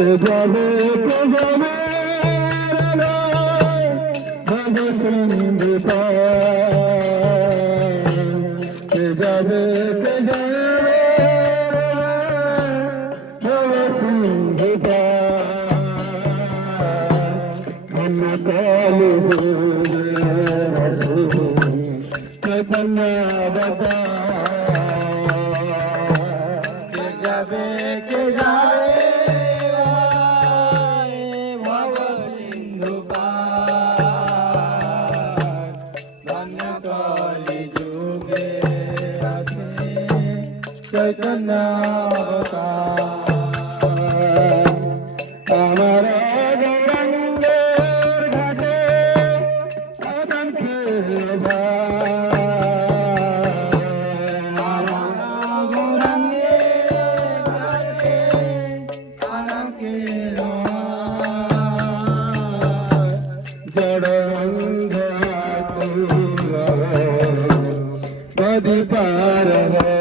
जावे भव सिंधु पार जावे भव सिंधु पार मन कालु कन्या बता जावे के जावे भव सिंधु पार धन्य कलि जुगे आसे चैतन्य अवतार हमारा गौरंगेर घाटे असंख्य नदी पार है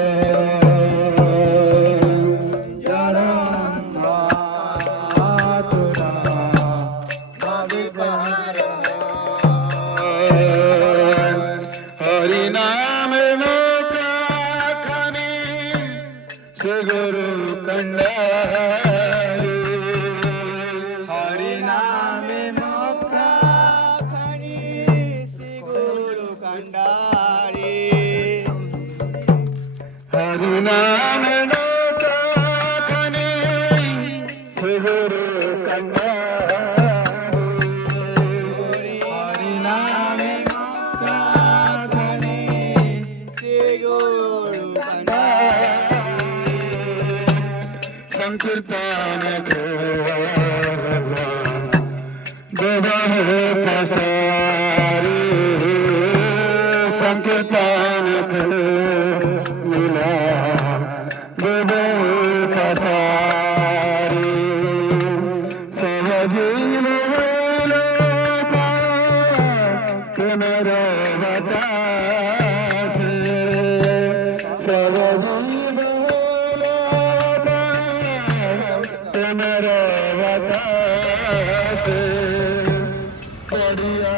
हरि नाम नौका खानी से गुरु कंडारी हरि नाम नौका खानी से गुरु कंडारी हरि नाम नौका खानी से गुरु कंडारी हरि नाम नौका खानी से गुरु कंडारी संकीर्तन पसारी संकीर्तन लीला पसारी सहजीव पुनरवता सहजीव पुनरवता बढ़िया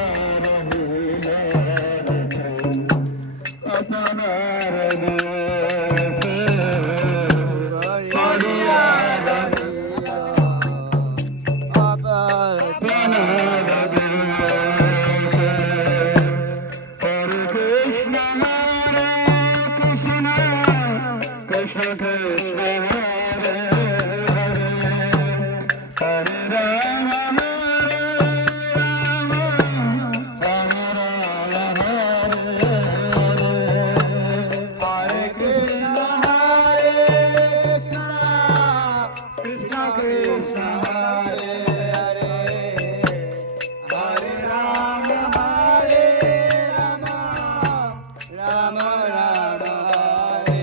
Krishna Krishna Hare Hare Rama Rama Rama Hare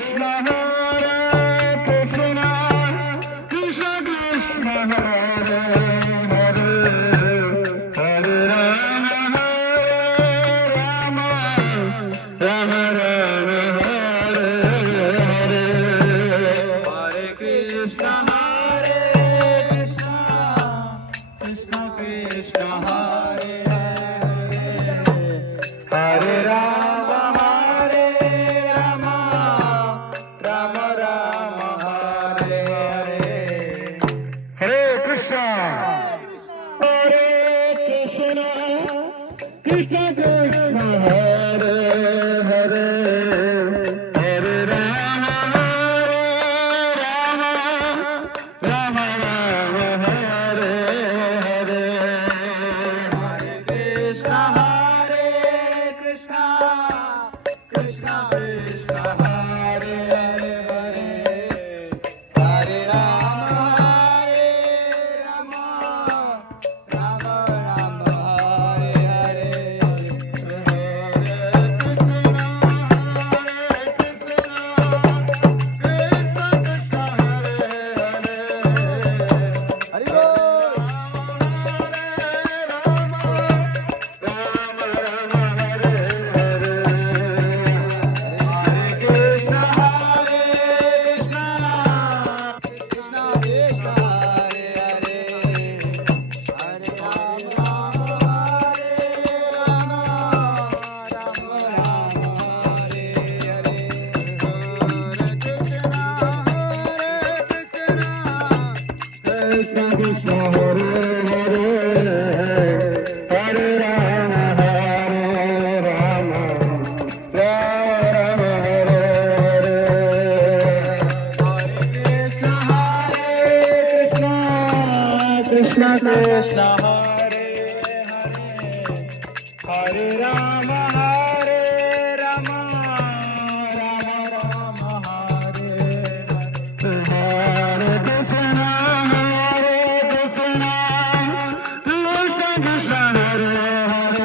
Krishna Krishna Krishna Hare Hare Hare Rama Rama Rama Krishna Krishna Hare Hare Hare Rama Rama Rama Hare Hare Hare Krishna Krishna Krishna Hare Hare Hare Rama Rama Rama Hare Hare Hare Rama, Hare Rama, Rama Rama, Hare Hare Krishna, Krishna Krishna, Hare Hare,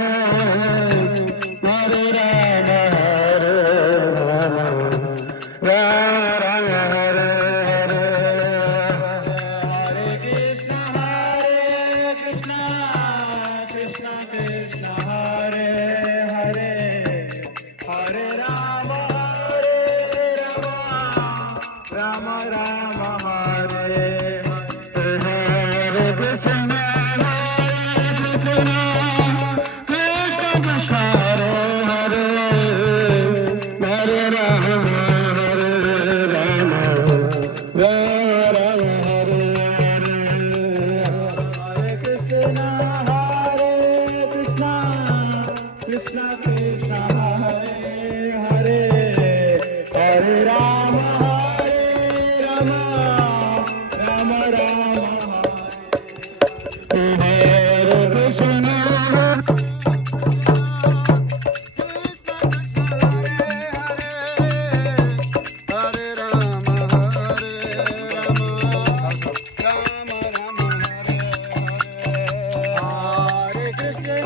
Rama Rama, Hare Hare Krishna, Krishna Krishna, Hare Hare Rama, Hare Rama, Rama Rama, Hare Hare Krishna, Krishna Krishna, Hare Hare, Hare Rama, Hare Rama, Rama Rama, Hare Krishna. Hare Krishna,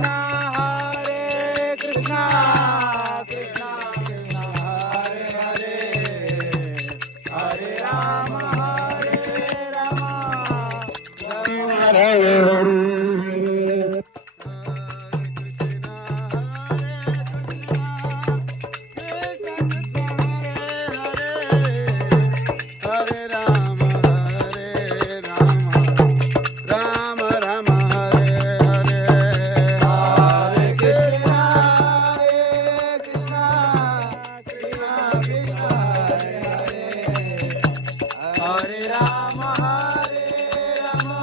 Hare Krishna, Krishna Krishna, Hare Hare, Hare Rama, Hare Rama, Rama Hare Hare. Hare Rama, Hare Rama, Rama Rama, Hare Hare. Hare Krishna, Hare Krishna, Krishna Krishna, Hare Hare, Hare Rama, Hare Rama,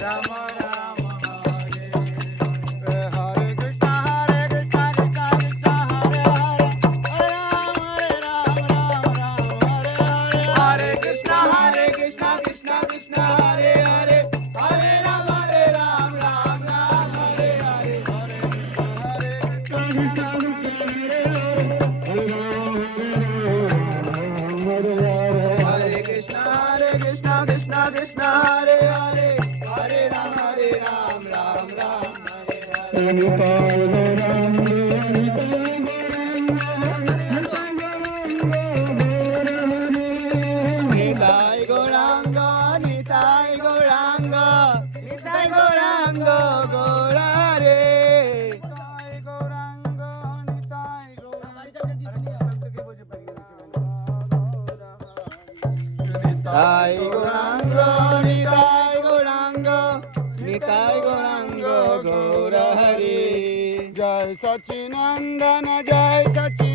Rama Rama, Hare Hare Krishna, Hare Krishna, Krishna Krishna, Hare Hare, Hare Rama, Hare Rama, Rama Hare Hare. Hare Krishna, Hare Krishna, Krishna Krishna, Hare Hare, Hare Rama, Ram Ram, Hare Hare, Hare Krishna, Hare Krishna, Krishna Krishna, Hare Hare, Hare Rama, Ram Ram, Hare Hare. Nitai Gauranga, Nitai Gauranga, Nitai Gauranga, Gaurare. Nitai Gauranga, Nitai Gauranga. Nitai Gauranga, Nitai Gauranga, Nitai Gauranga, Gaurare. Jai Sachinandana, Jai Sachinandana.